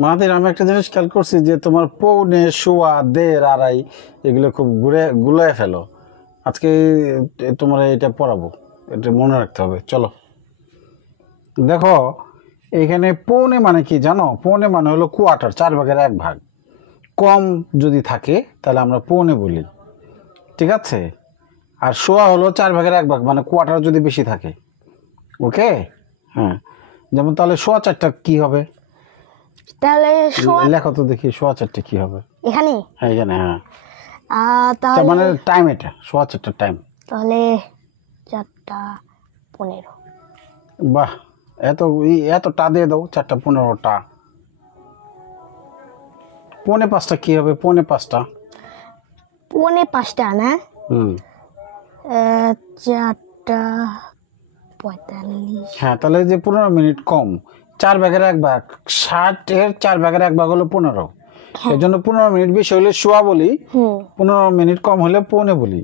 Mahathir, আমি একটা জিনিস খেয়াল করছি যে তোমার পৌনে, সোয়া, দেড়, আড়াই এগুলো খুব গুলায় ফেলো। আজকে তোমার এটা পড়াবো, এটা মনে রাখতে হবে। চলো দেখো, এখানে পৌনে মানে কি জানো? পৌনে মানে হলো কোয়ার্টার, 4/1 কম যদি থাকে তাহলে আমরা পৌনে বলি, ঠিক আছে? আর সোয়া হলো 4/1 মানে কোয়ার্টার যদি বেশি থাকে। ওকে, হ্যাঁ। যেমন তাহলে সোয়া চারটা কি হবে? তাহলে লেখো তো দেখি, সোয়া চারটে কি হবে? এখানে হ্যাঁ, এখানে, হ্যাঁ। তার তাহলে মানে টাইম, এটা সোয়া চারটার টাইম। তাহলে 4:15। বাহ, এতটা দিয়ে দাও, 4:15। পৌনে পাঁচটা কি হবে? পৌনে পাঁচটা, 4:45 না? হুম, 4:45। হ্যাঁ। তাহলে যে 15 মিনিট কম, 4/1, 60-এর 4/1 হলো 15। এই জন্য 15 মিনিট বেশি হলে সোয়া বলি, 15 মিনিট কম হলে পৌনে বলি।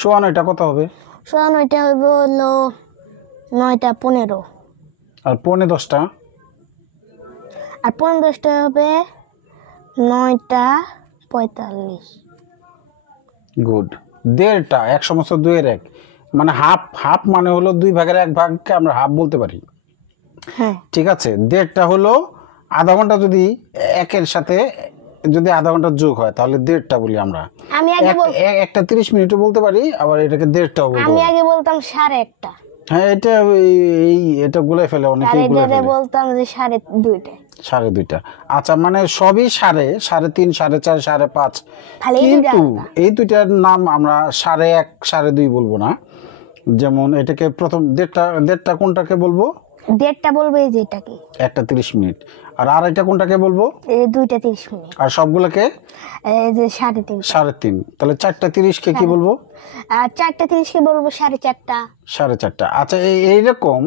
সোয়া নয়টা কত হবে? সোয়া 9টা হইব হলো 9:15। আর পৌনে 10টা? আর 15টা হবে 9:45। গুড। দেড়টা 1/2 মানে হাফ। হাফ মানে হলো 2/1 আমরা হাফ বলতে পারি, হ্যাঁ, ঠিক আছে? দেড়টা হলো আধা ঘন্টা, যদি একের সাথে যদি আধা ঘন্টা যোগ হয় তাহলে দেড়টা বলি আমরা। আমি আগে একটা 30 মিনিটও বলতে পারি, আবার এটাকে দেড়টাও বলতে আমি পারি। আগে বলতাম 1:30। হ্যাঁ, এটা গুলাই ফেলে, আর অনেকেই গুলাই এটাতে ফেলে। বলতাম যে 2:30। 2:30। আচ্ছা, মানে সবই সাড়ে, 3.5, 4.5, 5.5, খালি এই দুইটা কিন্তু আলাদা। এই দুইটার নাম আমরা 1.5, 2.5 বলবো না। যেমন এটাকে প্রথম দেড়টা কোনটাকে বলবো? দেড়টা বলবো এই যে এটাকে, 1:30। আর আড়াইটা কোনটাকে বলবো? এই যে 2:30। আর সবগুলোকে এই যে 3:30। 3.5। তাহলে 4:30কে কি বলবো? আর 4:30কে বলবো 4:30। 4.5। আচ্ছা, এইরকম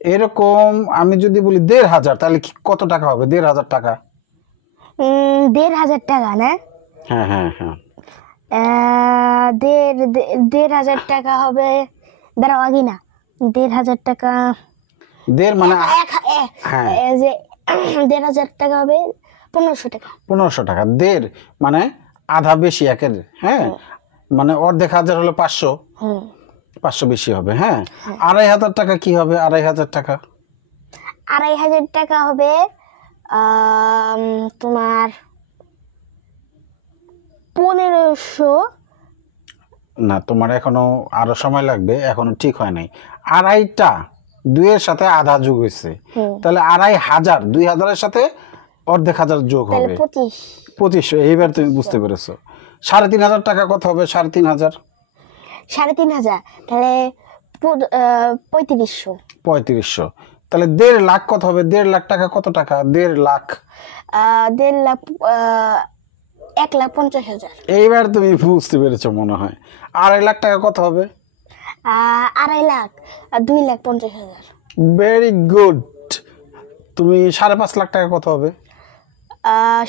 এরকম আমি যদি বলি 1,500, তাহলে কত টাকা হবে? 1,500 টাকা। 1,500 টাকা না? হ্যাঁ, হ্যাঁ, হ্যাঁ। 1,500 টাকা হবে। দাঁড়াও, আগে না, 1,500 টাকা। দেড় মানে হ্যাঁ, এই যে 1,500 টাকা হবে 1,500 টাকা। 1,500 টাকা। দেড় মানে আধা বেশি একের, হ্যাঁ। মানে অর্ধেক হাজার হলো 500, 500 বেশি হবে, হ্যাঁ। 2,500 টাকা কি হবে? 2,500 টাকা, 2,500 টাকা হবে তোমার 1,500। না, তোমার এখনো আরো সময় লাগবে, এখনো ঠিক হয় নাই। আড়াইটা, 2-এর সাথে আধা যোগ হয়েছে, তাহলে 2,500, 2,000-এর সাথে অর্ধেক হাজার যোগ তাহলে হবে 2500। এইবার তুমি বুঝতে পেরেছো। 3,500 টাকা কত হবে? 3,500, 3,500, তাহলে 3500। 3500। তাহলে 1.5 লাখ কত হবে? 1.5 লাখ টাকা কত টাকা? 1.5 লাখ, 1.5 লাখ, 1,50,000। এইবার তুমি বুঝতে পেরেছো মনে হয়। 2.5 লাখ টাকা কত হবে? 2.5 লাখ, 2,50,000। Very good. তুমি 5.5 লাখ টাকা কত হবে?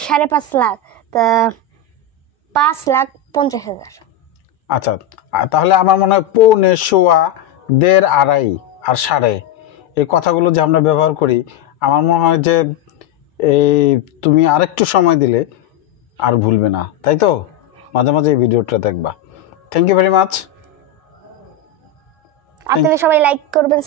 5.5 লাখ, তা 5,50,000। আচ্ছা, তাহলে আমার মনে হয় পৌনে, সোয়া, দেড়, আড়াই আর সাড়ে, এই কথাগুলো যে আমরা ব্যবহার করি, আমার মনে হয় যে এই তুমি আরেকটু সময় দিলে আর ভুলবে না, তাই তো? মাঝে মাঝে এই ভিডিওটা দেখবা। Thank you very much. আপনারা সবাই লাইক করবেন।